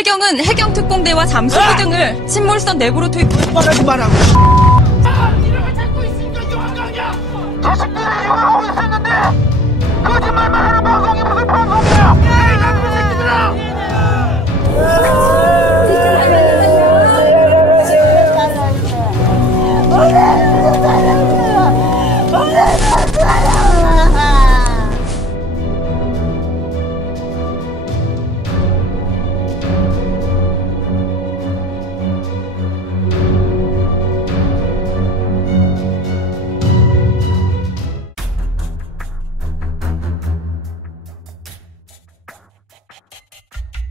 해경은 해경특공대와 잠수부 등을 침몰선 내부로 투입. 말하지 말라고. 이름을 찾고 있으니까 이거 한강이야. 자식들이 이걸 하고 있었는데 거짓말만 하는 방송이 무슨 방송이야? 이 나쁜 새끼들아!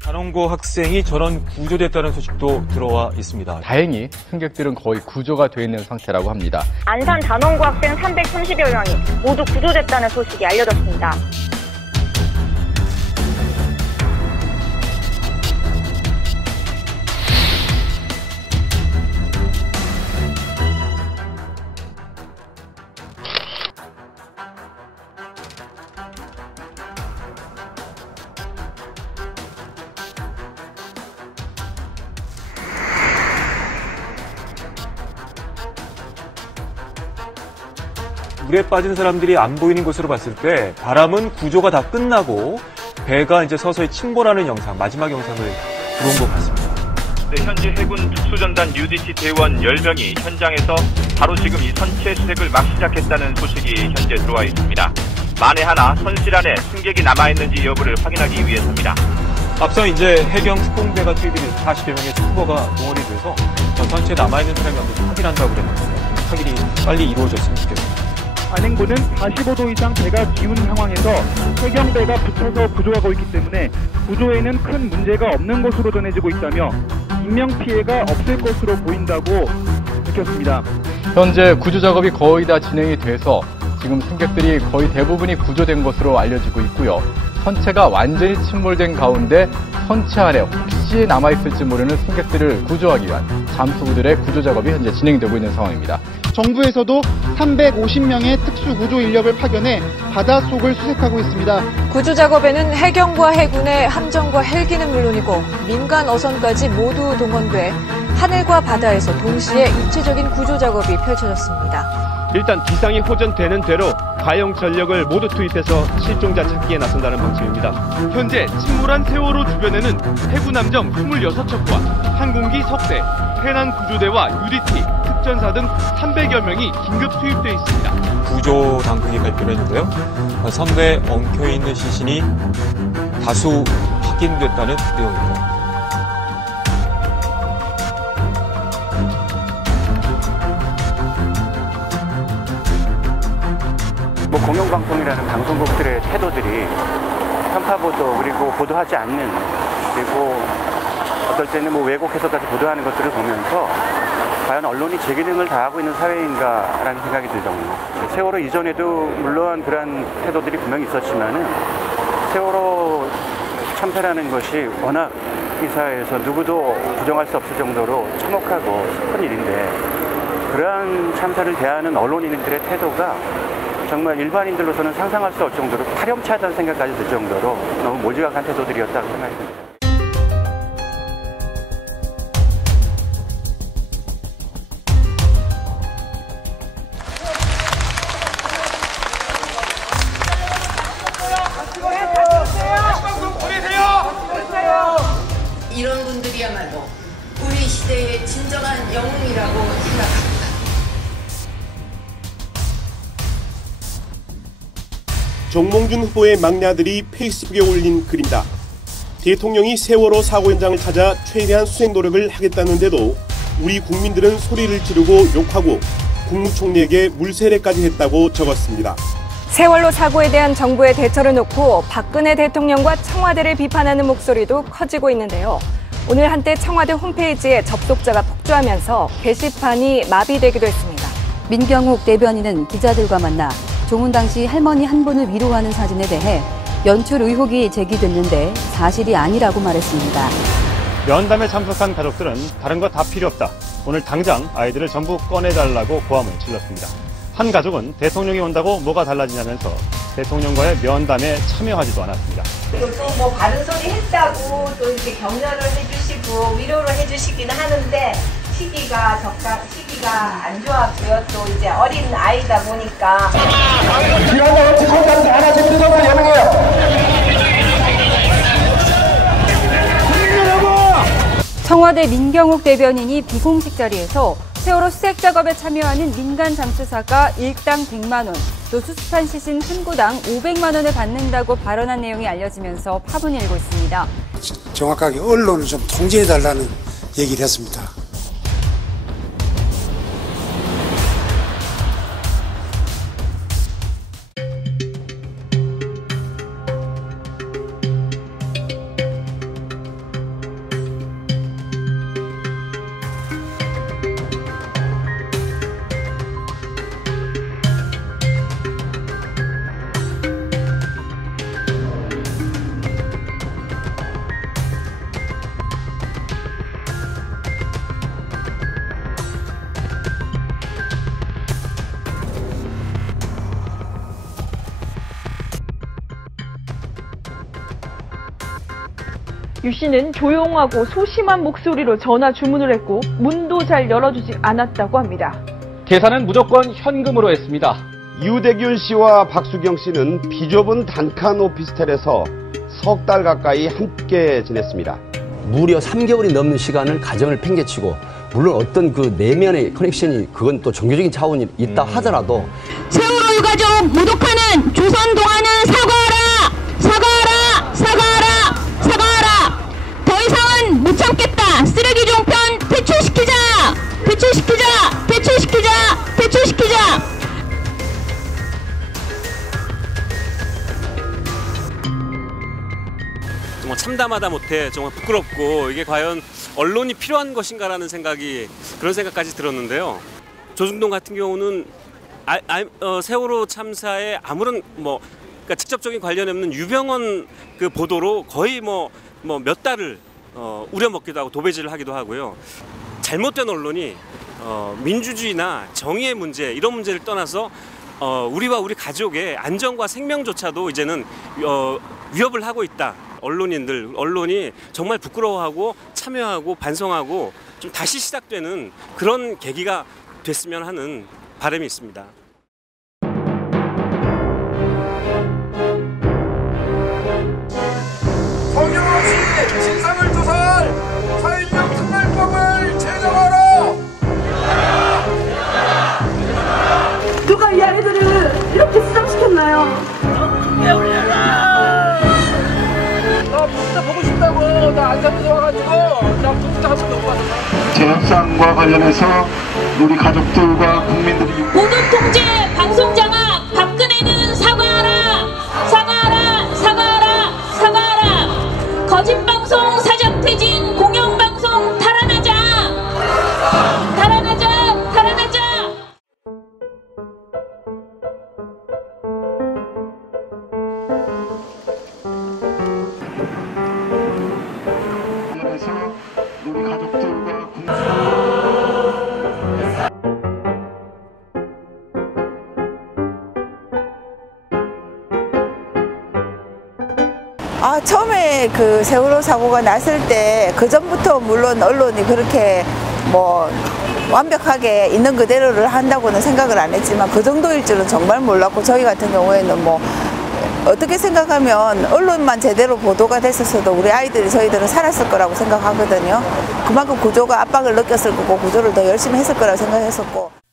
단원고 학생이 전원 구조됐다는 소식도 들어와 있습니다. 다행히 승객들은 거의 구조가 돼 있는 상태라고 합니다. 안산 단원고 학생 330여 명이 모두 구조됐다는 소식이 알려졌습니다. 물에 빠진 사람들이 안 보이는 것으로 봤을 때 바람은 구조가 다 끝나고 배가 이제 서서히 침몰하는 영상, 마지막 영상을 들어온 것 같습니다. 네, 현재 해군 특수전단 UDT 대원 10명이 현장에서 바로 지금 이 선체 수색을 막 시작했다는 소식이 현재 들어와 있습니다. 만에 하나 선실 안에 승객이 남아있는지 여부를 확인하기 위해서입니다. 앞서 이제 해경 특공대가 투입이 돼서 40여 명의 스쿠버가 동원이 돼서 선체에 남아있는 사람이 없는지 확인한다고 그랬는데 확인이 빨리 이루어졌으면 좋겠습니다. 안행부는 45도 이상 배가 기운 상황에서 해경배가 붙어서 구조하고 있기 때문에 구조에는 큰 문제가 없는 것으로 전해지고 있다며 인명피해가 없을 것으로 보인다고 밝혔습니다. 현재 구조 작업이 거의 다 진행이 돼서 지금 승객들이 거의 대부분이 구조된 것으로 알려지고 있고요. 선체가 완전히 침몰된 가운데 선체 안에 혹시 남아있을지 모르는 승객들을 구조하기 위한 잠수부들의 구조 작업이 현재 진행되고 있는 상황입니다. 정부에서도 350명의 특수구조 인력을 파견해 바닷속을 수색하고 있습니다. 구조 작업에는 해경과 해군의 함정과 헬기는 물론이고 민간 어선까지 모두 동원돼 하늘과 바다에서 동시에 입체적인 구조 작업이 펼쳐졌습니다. 일단 기상이 호전되는 대로 가용 전력을 모두 투입해서 실종자 찾기에 나선다는 방침입니다. 현재 침몰한 세월호 주변에는 해군 함정 26척과 항공기 석대, 해난 구조대와 UDT, 특전사 등 300여 명이 긴급 투입되어 있습니다. 구조 당국이 발표를 했는데요. 선배에 엉켜있는 시신이 다수 확인됐다는 내용입니다. 공영방송이라는 방송국들의 태도들이 편파보도 그리고 보도하지 않는 그리고 어떨 때는 왜곡해서까지 보도하는 것들을 보면서 과연 언론이 제 기능을 다하고 있는 사회인가라는 생각이 들더군요. 세월호 이전에도 물론 그러한 태도들이 분명히 있었지만은 세월호 참사라는 것이 워낙 이 사회에서 누구도 부정할 수 없을 정도로 참혹하고 슬픈 일인데 그러한 참사를 대하는 언론인들의 태도가 정말 일반인들로서는 상상할 수 없을 정도로 파렴치하다는 생각까지 들 정도로 너무 몰지각한 태도들이었다고 생각이 듭니다. 이런 분들이야말로 우리 시대의 진정한 영웅이라고 생각합니다. 정몽준 후보의 막내 아들이 페이스북에 올린 글입니다. 대통령이 세월호 사고 현장을 찾아 최대한 수색 노력을 하겠다는데도 우리 국민들은 소리를 지르고 욕하고 국무총리에게 물세례까지 했다고 적었습니다. 세월호 사고에 대한 정부의 대처를 놓고 박근혜 대통령과 청와대를 비판하는 목소리도 커지고 있는데요. 오늘 한때 청와대 홈페이지에 접속자가 폭주하면서 게시판이 마비되기도 했습니다. 민경욱 대변인은 기자들과 만나 조문 당시 할머니 한 분을 위로하는 사진에 대해 연출 의혹이 제기됐는데 사실이 아니라고 말했습니다. 면담에 참석한 가족들은 다른 거 다 필요 없다. 오늘 당장 아이들을 전부 꺼내달라고 고함을 질렀습니다. 한 가족은 대통령이 온다고 뭐가 달라지냐면서 대통령과의 면담에 참여하지도 않았습니다. 또 뭐 바른 소리 했다고 또 이렇게 격려를 해주시고 해주시고 위로를 해주시긴 하는데 시기가 안 좋았고요. 또 이제 어린 아이다 보니까. 청와대 민경욱 대변인이 비공식 자리에서 세월호 수색 작업에 참여하는 민간 잠수사가 일당 100만 원, 또 수습한 시신 한 구당 500만 원을 받는다고 발언한 내용이 알려지면서 파문이 일고 있습니다. 정확하게 언론을 좀 통제해달라는 얘기를 했습니다. 유 씨는 조용하고 소심한 목소리로 전화 주문을 했고 문도 잘 열어주지 않았다고 합니다. 계산은 무조건 현금으로 했습니다. 유대균 씨와 박수경 씨는 비좁은 단칸 오피스텔에서 석 달 가까이 함께 지냈습니다. 무려 3개월이 넘는 시간을 가정을 팽개치고 물론 어떤 그 내면의 커넥션이 그건 또 종교적인 차원이 있다 하더라도 세월호 유가족 모독하는 조선동아는 사과하라! 사과하라! 사과하라! 사과하라! 더 이상은 못 참겠다! 쓰레기 종편 퇴출시키자! 퇴출시키자! 퇴출시키자! 퇴출시키자! 정말 참담하다 못해 정말 부끄럽고 이게 과연 언론이 필요한 것인가라는 그런 생각까지 들었는데요. 조중동 같은 경우는 세월호 참사에 아무런 그러니까 직접적인 관련이 없는 유병헌 그 보도로 거의 몇 달을 우려먹기도 하고 도배질을 하기도 하고요. 잘못된 언론이 민주주의나 정의의 문제 이런 문제를 떠나서 우리와 우리 가족의 안전과 생명조차도 이제는 위협을 하고 있다. 언론이 정말 부끄러워하고 참여하고 반성하고 좀 다시 시작되는 그런 계기가 됐으면 하는 바람이 있습니다. 성경 없이 진상을 조사할 4.16 특별법을 제정하라! 누가 이 아이들을 이렇게 수장시켰나요? 나 진짜 보고 싶다고. 나 안산에서 와가지고 나 진짜 한 번도 못 봤어. 재협상과 관련해서 우리 가족들과 국민들이 모든 통제 방송 장악 박근혜는 사과하라. 사과하라. 사과하라. 사과하라. 거짓 방송 사장 퇴진 공영 방송 탈환하자. 탈환하자. 탈환하자. 우리 가족들과 처음에 그 세월호 사고가 났을 때 그 전부터 물론 언론이 그렇게 완벽하게 있는 그대로를 한다고는 생각을 안 했지만 그 정도일 줄은 정말 몰랐고 저희 같은 경우에는 어떻게 생각하면 언론만 제대로 보도가 됐었어도 우리 아이들이 저희들은 살았을 거라고 생각하거든요. 그만큼 구조가 압박을 느꼈을 거고 구조를 더 열심히 했을 거라고 생각했었고.